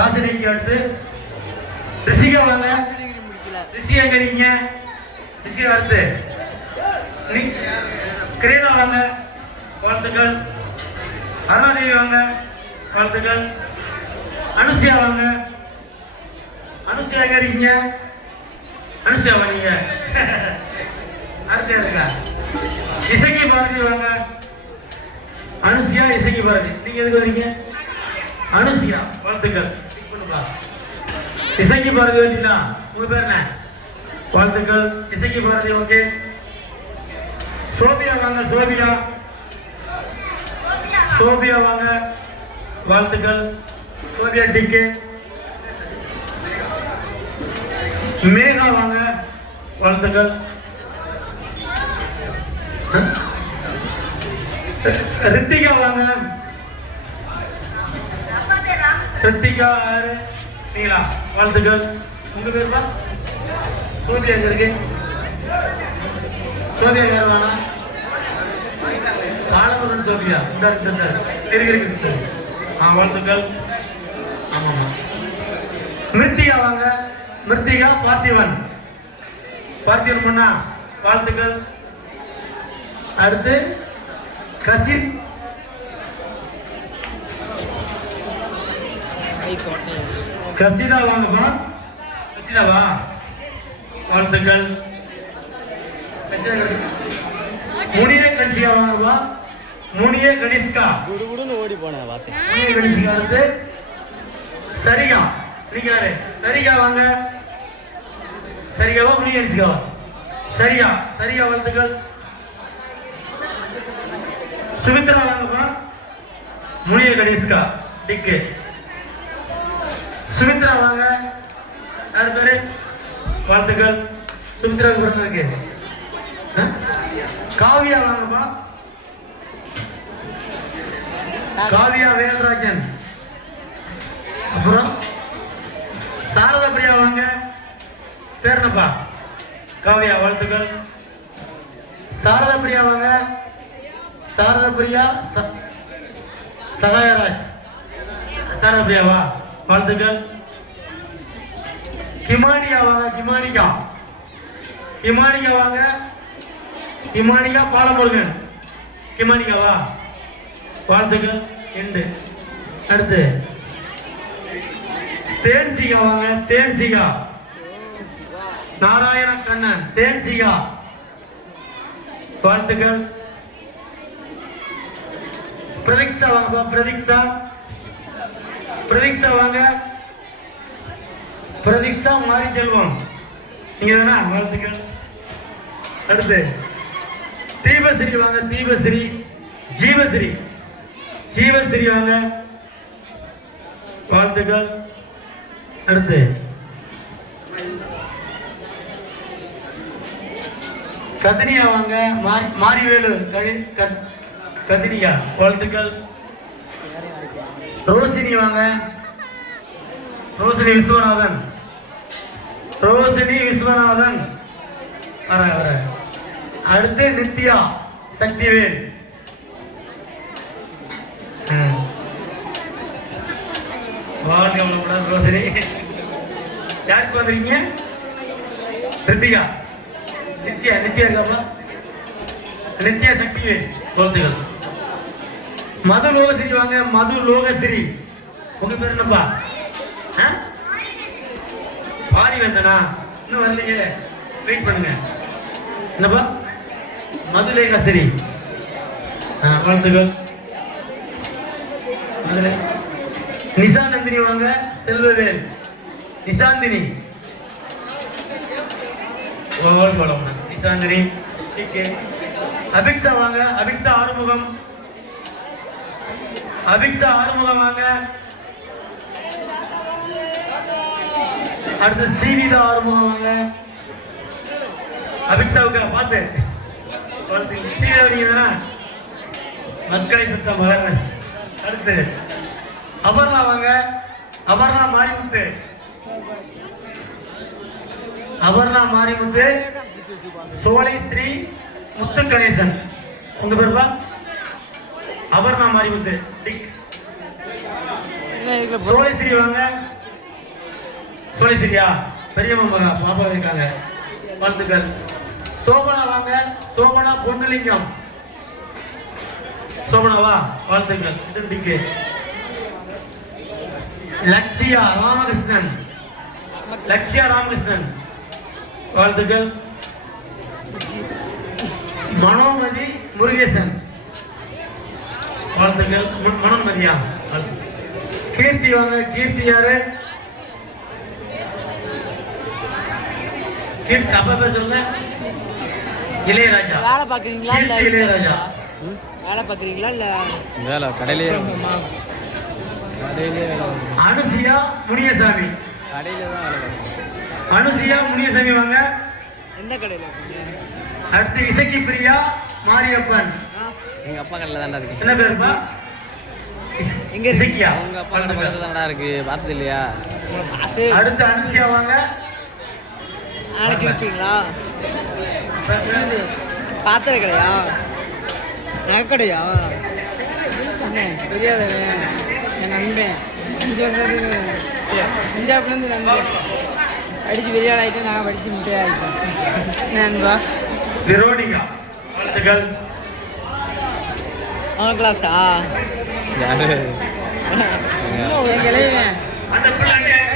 காசினிக்கு அடுத்து ரிஷிகா வாங்க முடிக்கல. ரிஷி எங்க இருக்கீங்க ரிஷி அடுத்து நீ கிரீதா வாங்க வாழ்த்துக்கள். அருணாதேவி வாங்க வாழ்த்துக்கள். அனுஷியா வாங்க அனுஷியா எங்க இருக்கீங்க அனுஷியா நீங்க அடுத்து இருக்கா? இசக்கி பாரதி வாங்க அனுஷியா இசக்கி பாரதி. நீங்க எதுக்கு வரீங்க அனுஷியா வாழ்த்துக்கள். இசைக்கு பாரதி வரீங்களா உங்க பேர் என்ன? வாழ்த்துக்கள். இசைக்கு பாரதி ஓகே. சோபியா வாங்க சோபியா. சோபியா வாங்க. வாழ்த்துக்கள். சோபியா டிக்கே மேகா வாங்க. வாழ்த்துக்கள். ரித்திகா வாங்க. ரித்திகா யாரு நீங்களா வாழ்த்துக்கள். உங்க பேர் தான் எங்க இருக்கு. சோபியா யார் வேணா தாளமுடன் சோபியா இந்த இருக்கு, இந்த இருக்கு. இருக்கு, ஆ வாழ்த்துக்கள். ஆமாமா மிருத்திகா வாங்க. மிருத்திகா பார்த்திவன் பார்த்திவன் பண்ணா? வாழ்த்துக்கள். அடுத்து கசின் கசிதா வாங்கப்பா கசிதாவா வாழ்த்துக்கள். முனிய கட்சியா வாங்கப்பா முனிய கணிஷ்கா. குடுகுடுன்னு ஓடி போனேன் பார்த்தேன் முனிய கணிஷ்கா வந்து சரிகா. நீங்க யாரு சரிகா வாங்க. சரிகாவா முனிய கணிஷ்காவா சரியா சரியா வாழ்த்துக்கள். சுமித்ரா வாங்கப்பா முனிய கணேஷ்கா. டிக்கு. சுமித்ரா வாங்க. யார் பேரு? வாழ்த்துக்கள். சுமித்ரா பிறந்த இருக்கு. காவியா வாங்கப்பா. காவியா வேல்ராஜன். அப்புறம் சாரதா பிரியா வாங்க. பேர் காவியா வாழ்த்துக்கள். சாரதா பிரியா வாங்க. சாரதா பிரியா சகாயராஜ். சாரதா பிரியாவா வாழ்த்துக்கள் கிமானியா வாங்க கிமானிகா ஹிமானிகா வாங்க. கிமானிகா பாலமுருகன் கிமானிகாவா வாழ்த்துக்கள் எண்டு. அடுத்து. தேன்சிகா வாங்க தேன்சிகா நாராயண கண்ணன் தேன்சிகா வாழ்த்துக்கள் பிரதீக்ஷா வாங்க பிரதீக்ஷா பிரதீக்ஷா வாங்க. பிரதீக்ஷா மாறி செல்வம். நீங்க தானே வாழ்த்துக்கள். அடுத்து தீபஸ்ரீ வாங்க தீபஸ்ரீ. ஜீவஸ்ரீ. ஜீவஸ்ரீ வாங்க. வாழ்த்துக்கள். அடுத்து கதினியா வாங்க. மா- மாரிவேலு கதி- கதினியா வாழ்த்துக்கள். ரோசினி வாங்க. ரோசினி விஸ்வநாதன். ரோசினி விஸ்வநாதன். வர வர. அடுத்து நித்யா சக்திவேல். ம். வாழ்க வளமுடன் ரோசினி யாருக்கு வந்துருக்கீங்க ரித்திகா. நித்யா நித்யா இருக்காப்பா நித்யா சக்திவேல். வாழ்த்துக்கள். மது லோகஸ்ரீ வாங்க மது லோகஸ்ரீ. உங்க பேர் என்னப்பா? பாரி வந்தனா இன்னும் வரலையே. வெயிட் பண்ணுங்க. என்னப்பா? மது லேகஸ்ரீ. வாழ்த்துக்கள். மதுரை. நிஷாநந்தினி வாங்க செல்வவேல். நிஷாந்தினி நிசாந்தினி நிஷாந்தினி அபிக்ஷா வாங்க அபிக்ஷா ஆறுமுகம். அபிக்ஷா ஆறுமுகம் வாங்க. அடுத்து ஸ்ரீவிதா ஆறுமுகம் வாங்க. அபிக்ஷாவுக்கு பார்த்து வாழ்த்துக்கள். மக்களை பெற்ற மகன். அடுத்து அபர்ணா வாங்க. அபர்ணா மாரிமுத்து. அபர்ணா மாரிமுத்து சோலை ஸ்ரீ முத்து கணேசன். உங்க பேருப்பா அபர்ணா டிக் இல்ல இருக்கிற சோழிஸ்ரீ வாங்க. சோழிஸ்ரீயா பெரியம்மா மகா பாப்பா இருக்காங்க. வாழ்த்துக்கள். சோபனா வாங்க. சோபனா பொன்னுலிங்கம். சோபனாவா? வாழ்த்துக்கள். இதுக்கு லட்சியா ராமகிருஷ்ணன். லட்சியா ராமகிருஷ்ணன். வாழ்த்துக்கள். மனோமதி முருகேசன். வாழ்த்துக்கள் ம- மனோமதியா வாழ்த்துக்கள். கீர்த்தி வாங்க கீர்த்தி யாரு? கீர்த்தி அப்பா சொல்லுங்க. இளையராஜா. வேலை பார்க்குறீங்களா இல்லை இளையராஜா. வேலை பார்க்குறீங்களா இல்லை? வேலை கடையிலேயே அனுசியா முனியசாமி. கடையில தான் வேலை அனுசியா முனியசாமி வாங்க. எந்த கடையில் அடுத்து இசக்கி பிரியா மாரியப்பன். எங்க அப்பா கடையில் தான்டா இருக்கு. என்ன பேருப்பா எங்க இருக்கு? இசக்கியா. உங்க அப்பா கடை பக்கத்துல தான்டா இருக்கு. பார்த்தது இல்லையா? உங்களை பார்த்து அடுத்து அனுசியா வாங்க. நாளைக்கு இருப்பீங்களா? பாத்திர கடையா? நகை கடையா? என்ன தெரியாது என் நண்பன். பஞ்சாப்லேருந்து நண்பன் படித்து பெரிய ஆள் ஆகிட்டேன் நான் படித்து முட்டையாக ஆகிட்டேன் நண்பா? விரோனிகா வாழ்த்துக்கள். அவன் கிளாஸா யாரு?